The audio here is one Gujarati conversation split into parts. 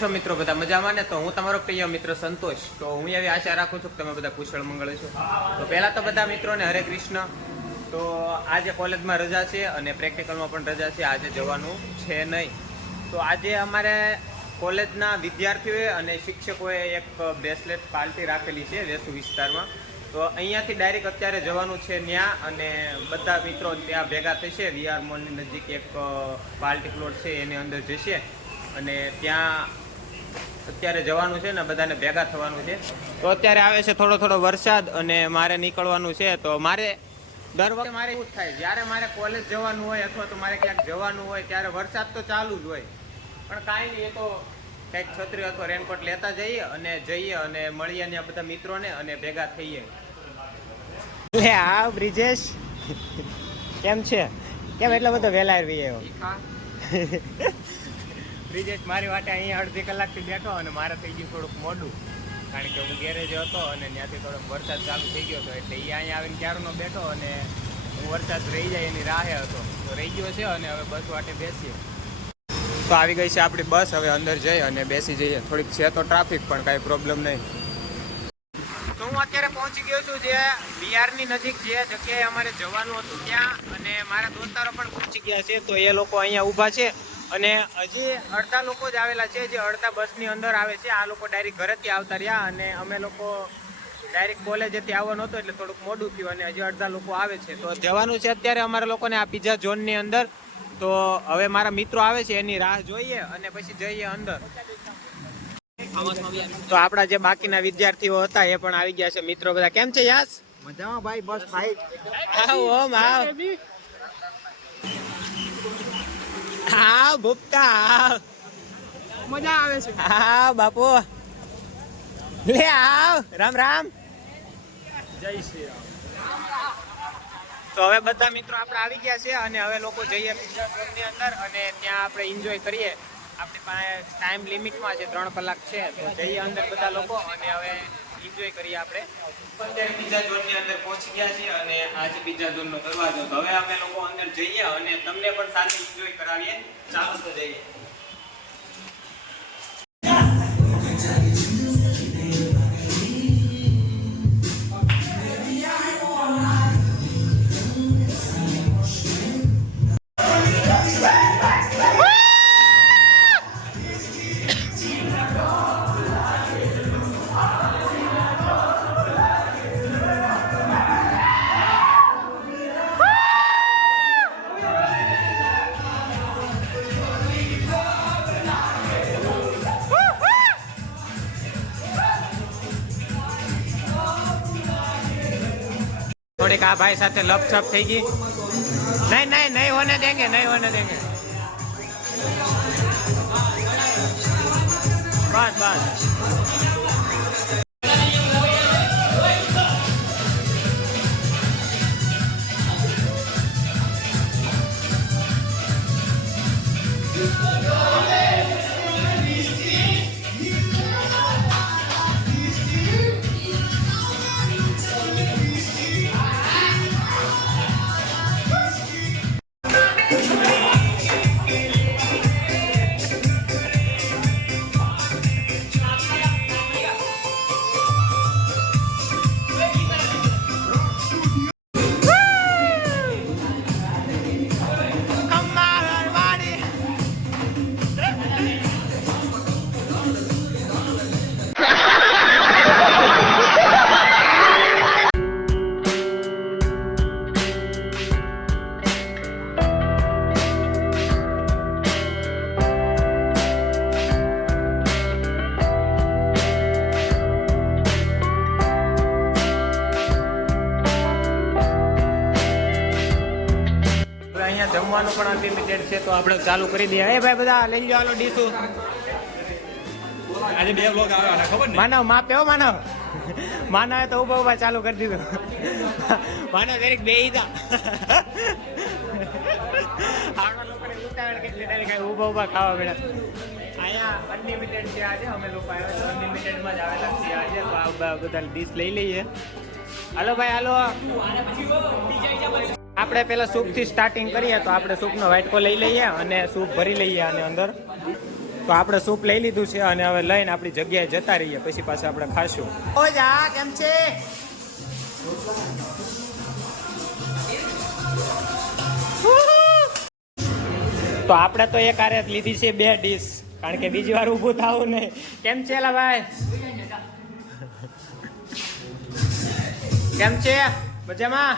છો મિત્રો? બધા મજામાં ને? તો હું તમારો પ્રિય મિત્ર સંતોષ. તો હું એવી આશા રાખું છું કે તમે બધા કુશળ મંગળ છો. તો પહેલાં તો બધા મિત્રોને હરે કૃષ્ણ. તો આજે કોલેજમાં રજા છે અને પ્રેક્ટિકલમાં પણ રજા છે. આજે જવાનું છે નહીં. તો આજે અમારે કોલેજના વિદ્યાર્થીઓએ અને શિક્ષકોએ એક બ્રેસલેટ પાર્ટી રાખેલી છે વેસુ વિસ્તારમાં. તો અહીંયાથી ડાયરેક્ટ અત્યારે જવાનું છે ત્યાં અને બધા મિત્રો ત્યાં ભેગા થશે. વીઆર મોલની નજીક એક પાર્ટી પ્લોટ છે, એની અંદર જશે. અને ત્યાં અત્યારે જવાનું છે ને બધાને ભેગા થવાનું છે. તો અત્યારે આવે છે થોડો થોડો વરસાદ અને મારે નીકળવાનું છે તો મારે દર વખતે મારે એવું થાય જ્યારે મારે કોલેજ જવાનું હોય અથવા તો મારે ક્યાંક જવાનું હોય ત્યારે વરસાદ તો ચાલુ જ હોય. પણ કાંઈ નહીં એ તો કંઈક છત્રી અથવા રેનકોટ લેતા જઈએ અને જઈએ અને મળીએ ત્યાં બધા મિત્રોને અને ભેગા થઈએ. લે આ બ્રિજેશ કેમ છે? કેમ એટલો બધો વહેલા આવી આવ્યો બ્રિજેશ મારી વાટે અહીંયા અડધી કલાકથી બેઠો અને મારે થઈ ગયું થોડુંક મોડું. કારણ કે હું ગેરેજ હતો અને ત્યાંથી થોડોક વરસાદ ચાલુ થઈ ગયો હતો એટલે એ અહીંયા આવીને ક્યારનો બેઠો અને હું વરસાદ રહી જાય એની રાહે હતો. તો રહી ગયો છે અને હવે બસ વાટે બેસીએ. તો આવી ગઈ છે આપણી બસ, હવે અંદર જઈ અને બેસી જઈએ. થોડીક છે તો ટ્રાફિક, પણ કાંઈ પ્રોબ્લેમ નહીં. તો હું અત્યારે પહોંચી ગયો છું જે બિહારની નજીક જે જગ્યાએ અમારે જવાનું હતું ત્યાં. અને મારા દોસ્તારો પણ પહોંચી ગયા છે, તો એ લોકો અહીંયા ઊભા છે. અને હજી અડધા લોકો જ આવેલા છે જે અડધા બસની અંદર આવે છે. આ લોકો ડાયરેક્ટ ઘરેથી આવતા રહ્યા અને અમે લોકો ડાયરેક્ટ કોલેજેથી આવવાનું હતું એટલે થોડુંક મોડું થયું અને હજી અડધા લોકો આવે છે. તો જવાનું છે અત્યારે અમારા લોકોને આ પીઝા ઝોનની અંદર. તો હવે મારા મિત્રો આવે છે એની રાહ જોઈએ અને પછી જઈએ અંદર. તો આપણા જે બાકીના વિદ્યાર્થીઓ હતા એ પણ આવી ગયા છે. મિત્રો બધા કેમ છે યાસ? મજામાં ભાઈ બસ ફાઈટ આવ ઓમ આવ. આવ ભૂપતા આવ મજા આવે છે. હા બાપુ. લે આવ. રામ રામ. જય શ્રી રામ. તો હવે બધા મિત્રો આપણે આવી ગયા છે અને હવે લોકો જઈએ પિક્ચર ઝોનની અંદર અને ત્યાં આપણે એન્જોય કરીએ. આપણી પાસે ટાઈમ લિમિટમાં છે ત્રણ કલાક છે તો જઈએ અંદર બધા લોકો અને હવે એન્જોય કરીએ આપણે. અત્યારે બીજા ઝોનની અંદર પહોંચી ગયા છીએ અને આ છે પિઝા ઝોનનો દરવાજો. હવે અમે લોકો અંદર જઈએ અને તમને પણ સાથે એન્જોય કરાવીએ. ચાલો તો જઈએ. થોડીક આ ભાઈ સાથે લપછપ થઈ ગઈ. નહીં નહીં નહીં હોને દેંગે, નહીં હોને દેંગે. બસ બસ. પણ અનલિમિટેડ છે તો આપણે ચાલુ કરી દઈએ. એ ભાઈ બધા લઈ લો હાલો ડીશું આજે બે બ્લોગ આવ્યા ખબર માનવ માપ એવો માનવ. માનવે તો ઊભા ઊભા ચાલુ કરી દીધું. માનવ દરેક બે આપણા લોકોને ઉતાવળ કેટલી ઊભા ખાવા મળ્યા અહીંયા અનલિમિટેડ છે આજે અમે લોકો આવ્યા છે અનલિમિટેડમાં જ આવેલા છીએ આજે તો આ બધા ડીશ લઈ લઈએ. હાલો ભાઈ હાલો. આપણે પેલા સૂપથી સ્ટાર્ટિંગ કરીએ તો આપણે સૂપનો વાટકો લઈ લઈએ અને સૂપ ભરી લઈએ અને અંદર. તો આપણે સૂપ લઈ લીધું છે અને હવે લઈને આપણી જગ્યાએ જતા રહીએ પછી પાછા આપણે ખાશું. કેમ છે? તો આપણે તો એક આરે લીધી છે બે ડીશ કારણ કે બીજી વાર ઊભું થવું નહીં. કેમ છે ભાઈ કેમ છે? મજામાં?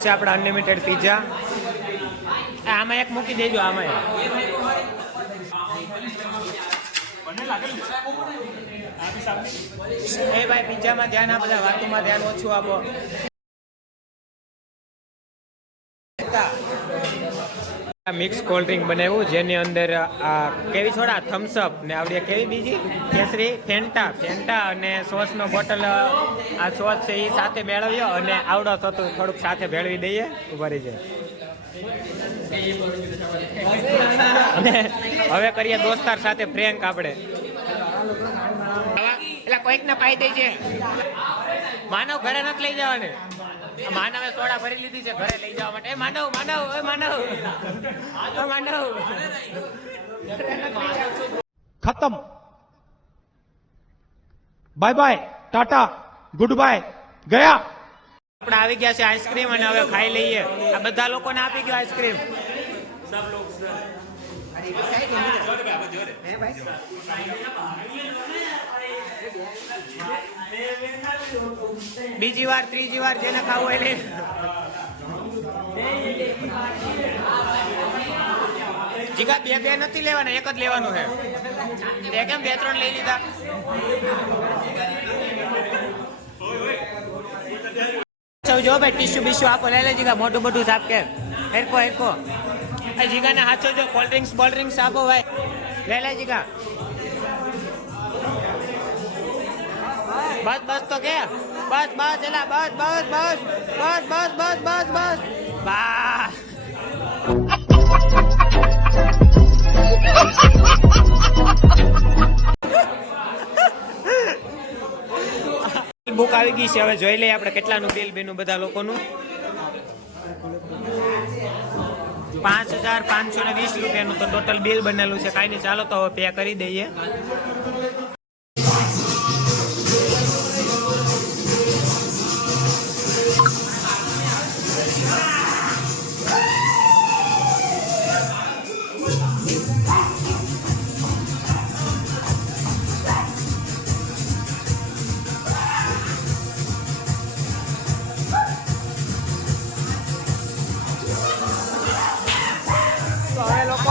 આપણા અનલિમિટેડ પીઝા આમાં એક મૂકી દેજો, આમાં એ ભાઈ પીઝામાં ધ્યાન આ બધા વાતોમાં ધ્યાન ઓછું આપો. મિક્સ કોલ્ડ ડ્રિંક બનાવ્યું જેની અંદર આ કેવી છોડા થમ્સ અપ ને આવડી કેવી બીજી? કેસરી ફેન્ટા ફેન્ટા અને સોસનો બોટલ આ સોસ છે એ સાથે મેળવ્યો અને આવડો થતું થોડુંક સાથે ભેળવી દઈએ ઊભા રહી જાય હવે કરીએ દોસ્તાર સાથે પ્રેન્ક આપણે. એટલે કોઈક ને પાઈ દઈ છે માનવ ઘરે નથી લઈ જવાને. માનવે સોડા ભરી લીધી છે ઘરે લઈ જવા માટે. માનવ માનવ માનવ. માનવ. ખતમ. Bye bye tata good bye ગયા. આપણે આવી ગયા છે આઈસ્ક્રીમ અને હવે ખાઈ લઈએ. આ બધા લોકોને આપી ગયો આઈસ્ક્રીમ. સબ લોગ સર અરે બીજી વાર, ત્રીજી વાર જેને ખાવું લઈ જીગા, બે બે નથી લેવાના, એક જ લેવાનું છે. તે કેમ, બે, ત્રણ લઈ લીધા? જો ભાઈ ટીશ્યુ બીશ્યુ આપો, લઈ લે જીગા મોટું મોટું સાફ કે હેરકો હેરકો એ જીગાને હાથો જો કોલ્ડ ડ્રિંક્સ કોલ્ડ ડ્રિંક્સ આપો ભાઈ. લઈ લે જીગા. બસ બસ તો કે. બસ બસ, એલા, બસ બસ બસ બસ બસ બસ બસ બસ. બસ. બુક આવી ગઈ છે, હવે જોઈ લઈએ આપણે કેટલાનું બિલ બેનું બધા લોકોનું. પાંચ હજાર પાંચસો ને વીસ રૂપિયાનું તો ટોટલ બિલ બનેલું છે. કાંઈ નહીં, ચાલો તો હવે પે કરી દઈએ.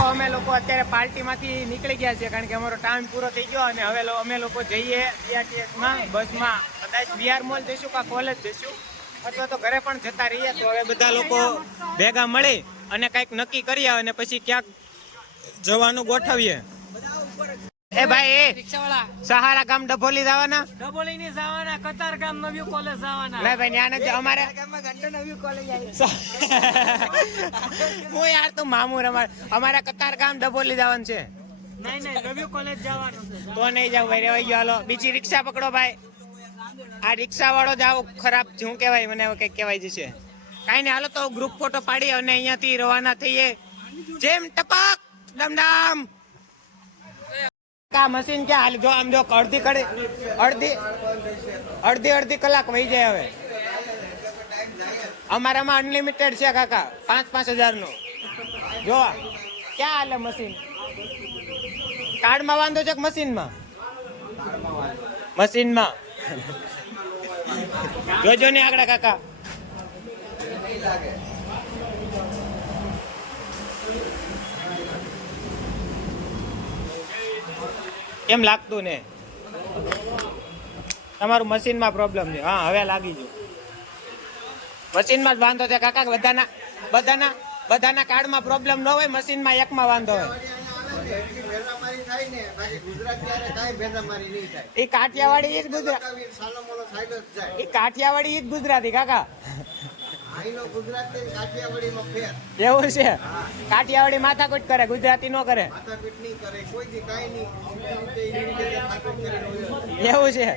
અમે લોકો અત્યારે પાર્ટીમાંથી નીકળી ગયા છે કારણ કે અમારો ટાઈમ પૂરો થઈ ગયો અને હવે અમે લોકો જઈએ BRTS બસમાં. કદાચ બિહાર મોલ જઈશું કા કોલેજ જઈશું? અથવા તો ઘરે પણ જતા રહીએ તો હવે બધા લોકો ભેગા મળી અને કંઈક નક્કી કરીએ અને પછી ક્યાંક જવાનું ગોઠવીએ. એ ભાઈ એ સહારા ગામ ડભોલી જવાના? ડભોલી ની જવાના કતાર ગામ નવી કોલેજ જવાના. ના ભાઈ ત્યાં નથી અમારે હું યાર તું મામુર અમારે અમારે કતાર ગામ ડભોલી જવાનું છે. નહીં નહીં નવી કોલેજ જવાનું છે. તો નહીં જાવ ભાઈ રેવાઈ ગયો હાલો. બીજી રિક્ષા પકડો ભાઈ. આ રિક્ષા વાળો જાવ ખરાબ શું કહેવાય, મને કંઈક કહેવાય જશે કાંઈ નહીં, હાલો તો ગ્રુપ ફોટો પાડી અને અહીંયાથી રવાના થઈએ. જેમ ટપક ડમડમ કા મશીન ક્યાં? હાલ જો, આમ જો, અડધી કડી, અડધી અડધી અડધી કલાક વહી જાય હવે. અમારામાં અનલિમિટેડ છે કાકા, પાંચ પાંચ હજારનું જો ક્યાં હાલે મશીન કાર્ડમાં વાંધો છે કે મશીનમાં મશીનમાં જોજો ને આગળ, કાકા. કેમ લાગતું ને? તમારું મશીનમાં પ્રોબ્લેમ છે. હા, હવે લાગી ગયું. મશીનમાં જ વાંધો છે, કાકા બધાના બધાના બધાના કાર્ડમાં પ્રોબ્લેમ ન હોય, મશીનમાં એકમાં વાંધો હોય. થાય ને બાકી ગુજરાત ત્યારે કાંઈ ભેદામારી નહીં થાય. એ કાઠિયાવાડી એક ગુજરાત કવિ સાલો સાઈડ જ જાય. એ કાઠિયાવાડી એક ગુજરાતી કાકા. અહીંનો ગુજરાત કાઠિયાવાડીનો ફેર. એવું છે? કાઠિયાવાડી માથાકૂટ કરે ગુજરાતી નો કરે. નહીં કાંઈ નહીં. એવું છે?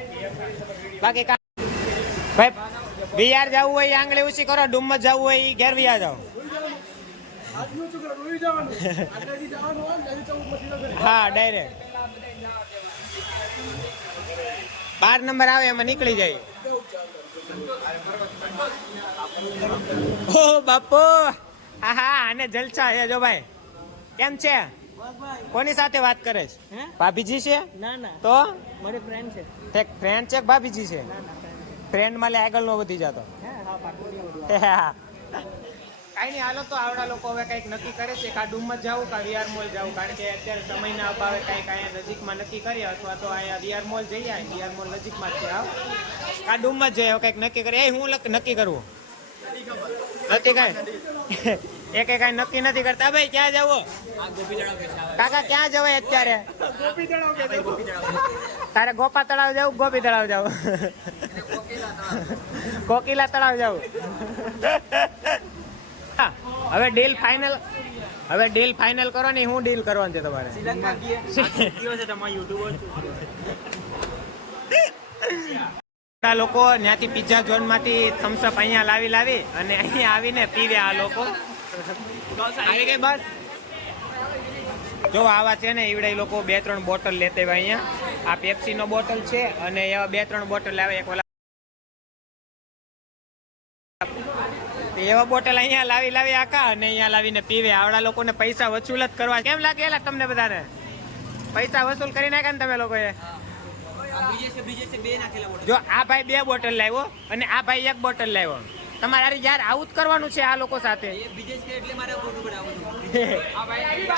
બાકી ભાઈ વિયાર જવું હોય એ આંગળી ઊંચી કરો ડુમ્મસ જવું હોય એ ઘેર વિયા જાઓ. હા ડાયરેક્ટ બાર નંબર આવે એમાં નીકળી જાય. ઓ બાપુ. આહા આને જલસા છે જો ભાઈ. કેમ છે? કોની સાથે વાત કરે છે? ભાભીજી છે? ના ના. તો? મારી ફ્રેન્ડ છે. એક ફ્રેન્ડ છે ભાભીજી છે. ફ્રેન્ડમાં લે આગળ નો વધી જતો. હે. કઈ નહીં, હાલો તો આવડા લોકો હવે કંઈક નક્કી કરે છે કા ડુમસ જવું કા વિઆર મોલ જવું કારણ કે અત્યારે સમયના અભાવે કંઈક અહીંયા નજીકમાં નક્કી કરીએ અથવા તો અહીંયા વીઆર મોલ જઈએ વીઆર મોલ નજીકમાં છે આવ આ ડુમસ જઈએ કંઈક નક્કી કરીએ. હું નક્કી કરવું નથી કઈ? એક કઈ નક્કી નથી કરતા. ભાઈ, ક્યાં જવો? કાકા, ક્યાં જવાય અત્યારે? તારે ગોપા તળાવ જવું ગોપી તળાવ જવું કોકિલા તળાવ જવું હવે ડીલ ફાઇનલ હવે ડીલ ફાઇનલ કરો ને, હું ડીલ કરવાનું છે તમારે. આ લોકો ત્યાંથી પિઝા ઝોનમાંથી થમ્સઅપ અહીંયા લાવી લાવી અને અહીંયા આવીને પીવે આ લોકો. આવી ગઈ બસ? જો આવા છે ને એવડે લોકો બે ત્રણ બોટલ લેતા હોય અહીંયા. આ પેપ્સી નો બોટલ છે અને એવા બે ત્રણ બોટલ લાવે એક ઓલા એવા બોટલ અહીંયા લાવી લાવી આકા અને અહીંયા લાવીને પીવે. આવડા લોકોને પૈસા વસૂલ જ કરવા. કેમ લાગે એલા તમને બધાને? પૈસા વસૂલ કરી નાખ્યા ને તમે લોકોએ? જો આ ભાઈ બે બોટલ લાવ્યો અને આ ભાઈ એક બોટલ લાવ્યો. તમારે યાર આવું જ કરવાનું છે આ લોકો સાથે.